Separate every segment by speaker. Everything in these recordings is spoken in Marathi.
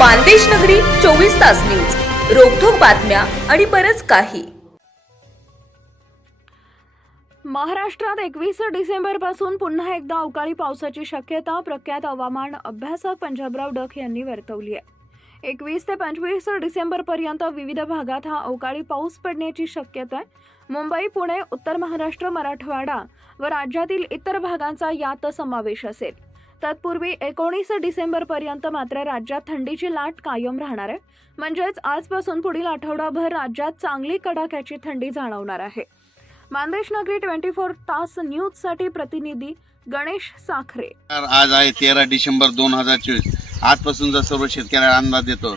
Speaker 1: मानदेश नगरी चोवीस तास न्यूज. रोखोक बातम्या आणि बरच काही.
Speaker 2: महाराष्ट्रात एकवीस डिसेंबरपासून पुन्हा एकदा अवकाळी पावसाची शक्यता प्रख्यात हवामान अभ्यासक पंजाबराव डक यांनी वर्तवली आहे. एकवीस ते पंचवीस डिसेंबरपर्यंत विविध भागात हा अवकाळी पाऊस पडण्याची शक्यता आहे. मुंबई पुणे उत्तर महाराष्ट्र मराठवाडा व राज्यातील इतर भागांचा यात समावेश असेल. तत्पूर्वी एकोणीस डिसेंबरपर्यंत मात्र राज्यात थंडीची लाट कायम राहणार आहे. म्हणजेच आजपासून पुढील आठवडाभर राज्यात चांगली कडाक्याची थंडी जाणवणार आहे. मानदेश नगरी ट्वेंटी फोर तास न्यूजसाठी प्रतिनिधी गणेश साखरे.
Speaker 3: आज आहे तेरा डिसेंबर दोन हजार चोवीस. आजपासून जर सर्व शेतकऱ्याला अंदाज देतो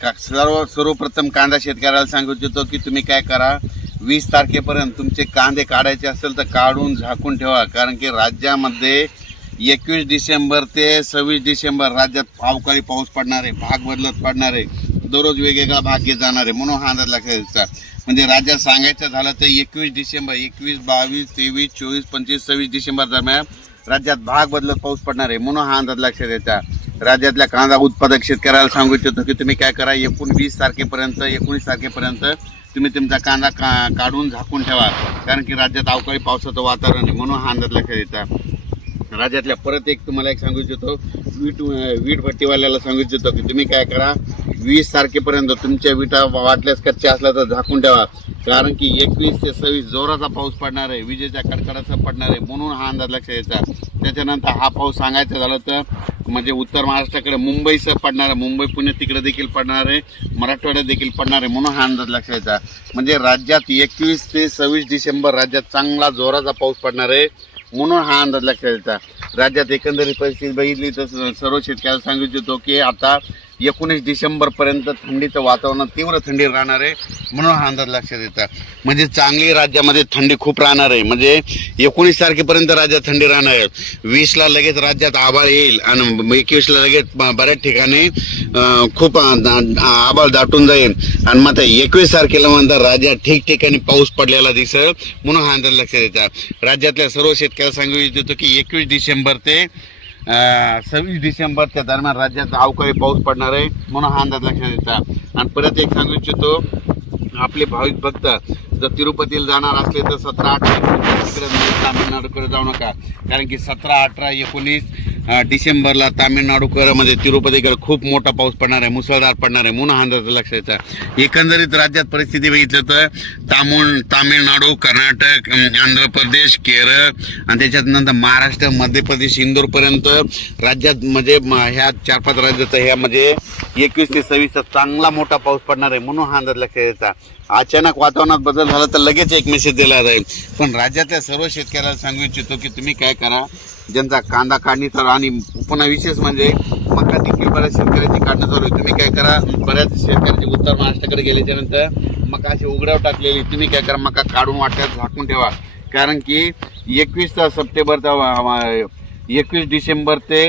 Speaker 3: का- सर्व सर्वप्रथम कांदा शेतकऱ्याला सांगू इच्छितो की तुम्ही काय करा वीस तारखेपर्यंत तुमचे कांदे काढायचे असेल तर काढून झाकून ठेवा. कारण की राज्यामध्ये एकवीस डिसेंबर ते सव्वीस डिसेंबर राज्यात अवकाळी पाऊस पडणार आहे भाग बदलत पडणार आहे दररोज वेगवेगळा भाग घेत जाणार आहे म्हणून हा अंदाज लक्षात म्हणजे राज्यात सांगायचं झालं तर एकवीस डिसेंबर एकवीस बावीस तेवीस चोवीस पंचवीस सव्वीस डिसेंबर दरम्यान राज्यात भाग बदलत पाऊस पडणार आहे म्हणून हा अंदाज लक्षात द्यायचा राज्यातल्या कांदा उत्पादक शेतकऱ्याला सांगू इच्छितो की तुम्ही काय करा एकूण वीस तारखेपर्यंत एकोणीस तारखेपर्यंत तुम्ही तुमचा कांदा का काढून झाकून ठेवा. कारण की राज्यात अवकाळी पावसाचं वातावरण आहे म्हणून हा अंदाज लक्षात द्यायचा राज्यातल्या परत एक तुम्हाला एक सांगू इच्छितो वीट वीट भट्टीवाल्याला सांगू इच्छितो की तुम्ही काय करा वीस तारखेपर्यंत तुमच्या विटा वाटल्यास कच्च्या असल्या तर झाकून ठेवा. कारण की एकवीस ते सव्वीस जोराचा पाऊस पडणार आहे विजेच्या कडकडाचा पडणार आहे म्हणून हा अंदाज लक्षात यायचा त्याच्यानंतर हा पाऊस सांगायचा झाला तर म्हणजे उत्तर महाराष्ट्राकडे मुंबईसह पडणार आहे. मुंबई पुणे तिकडे देखील पडणार आहे. मराठवाड्यात देखील पडणार आहे म्हणून हा अंदाज लक्षात यायचा म्हणजे राज्यात एकवीस ते सव्वीस डिसेंबर राज्यात चांगला जोराचा पाऊस पडणार आहे म्हणून हा अंदाज लक्षात यायचा राज्यात एकंदरीत परिस्थिती बघितली तर सर्व शेतकऱ्याला सांगू इच्छितो की आता एकोणीस डिसेंबरपर्यंत थंडीचं वातावरण तीव्र थंडी राहणार आहे म्हणून हा अंदाज लक्षात येतात म्हणजे चांगली राज्यामध्ये थंडी खूप राहणार आहे. म्हणजे एकोणीस तारखेपर्यंत राज्यात थंडी राहणार आहे. वीसला लगेच राज्यात आभाळ येईल आणि एकवीसला लगेच बऱ्याच ठिकाणी खूप आभाळ दाटून जाईल. आणि मग एकवीस तारखेला म्हणतात राज्यात ठिकठिकाणी पाऊस पडलेला दिसेल म्हणून हा अंदाज लक्षात येतात राज्यातल्या सर्व शेतकऱ्याला सांगू इच्छितो की एकवीस डिसेंबर ते सव्वीस डिसेंबरच्या दरम्यान राज्यात अवकाळी पाऊस पडणार आहे म्हणून हा अंदाज लक्षात येतात आणि परत एक सांगू इच्छितो आपले भाविक भक्त जर तिरुपतीला जाणार असले तर सतरा अठरा एकोणीस तामिळनाडूकडे जाऊ नका. कारण की सतरा अठरा एकोणीस डिसेंबरला तामिळनाडूकडे म्हणजे तिरुपतीकडे खूप मोठा पाऊस पडणार आहे मुसळधार पडणार आहे म्हणून हा अंदाज लक्षात एकंदरीत राज्यात परिस्थिती बघितलं तर तामुळ तामिळनाडू कर्नाटक आंध्र प्रदेश केरळ आणि त्याच्यात नंतर महाराष्ट्र मध्य प्रदेश इंदूरपर्यंत राज्यात म्हणजे ह्या चार पाच राज्याचं ह्या म्हणजे एकवीस ते सव्वीसचा चांगला मोठा पाऊस पडणार आहे म्हणून हा अंदाज लक्षात यायचा अचानक वातावरणात बदल झाला तर लगेच एक मेसेज दिला जाईल. पण राज्यातल्या सर्व शेतकऱ्याला सांगू इच्छितो की तुम्ही काय करा ज्यांचा कांदा काढणी तर आणि पुन्हा विशेष म्हणजे मका देखील बऱ्याच शेतकऱ्याची काढणं चालू आहे. तुम्ही काय करा बऱ्याच शेतकऱ्याची उत्तर महाराष्ट्राकडे गेल्याच्यानंतर मका अशी उघड्यावर टाकलेली तुम्ही काय करा मका काढून वाट्यात झाकून ठेवा. कारण की एकवीस सप्टेंबरचा एकवीस डिसेंबर ते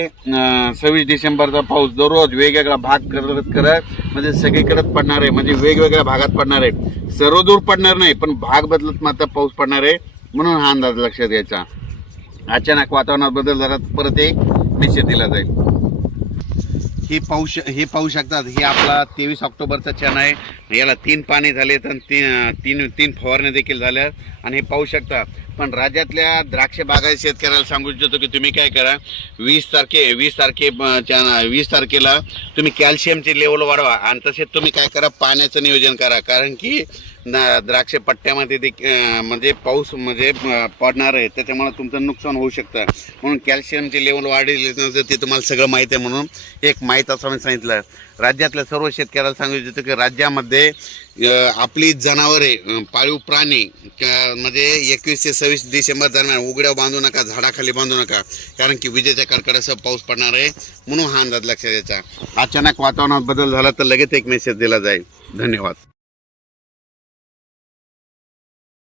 Speaker 3: सव्वीस डिसेंबरचा पाऊस दररोज वेगवेगळा भाग करत करत म्हणजे सगळीकडेच पडणार आहे. म्हणजे वेगवेगळ्या भागात पडणार आहे. सर्वदूर पडणार नाही पण भाग बदलत मात्र पाऊस पडणार आहे म्हणून हा अंदाज लक्षात घ्यायचा. अचानक वातावरणात बदल झाला परत एक निश्चित दिला जाईल. हे पाहू श हे पाहू शकतात हे आपला तेवीस ऑक्टोबरचा क्षण आहे. याला तीन पाणी झाले तर तीन तीन तीन फवारण्या देखील झाल्या आणि हे पाहू शकता. पण राज्यातल्या द्राक्ष बागायत शेतकऱ्याला सांगू इच्छितो की तुम्ही काय करा वीस तारखे वीस तारखे वीस तारखेला तुम्ही कॅल्शियमची लेवल वाढवा आणि तसेच तुम्ही काय करा पाण्याचं नियोजन करा. कारण की द्राक्ष पट्ट्यामध्ये देखील म्हणजे पाऊस म्हणजे पडणार आहे त्याच्यामुळे तुमचं नुकसान होऊ शकतं. म्हणून कॅल्शियमची लेवल वाढली तर ते तुम्हाला सगळं माहीत आहे म्हणून एक माहीत असं मी सांगितलं. राज्यातल्या सर्व शेतकऱ्याला सांगू इच्छितो की राज्यामध्ये आपली जनावरे पाळीव प्राणी म्हणजे एकवीस ते सव्वीस डिसेंबर दरम्यान उघड्या बांधू नका झाडाखाली बांधू नका कारण की विजेच्या कडकडासह पाऊस पडणार आहे म्हणून हा अंदाज लक्षात द्यायचा अचानक वातावरणात बदल झाला तर लगेच एक मेसेज दिला जाईल. धन्यवाद.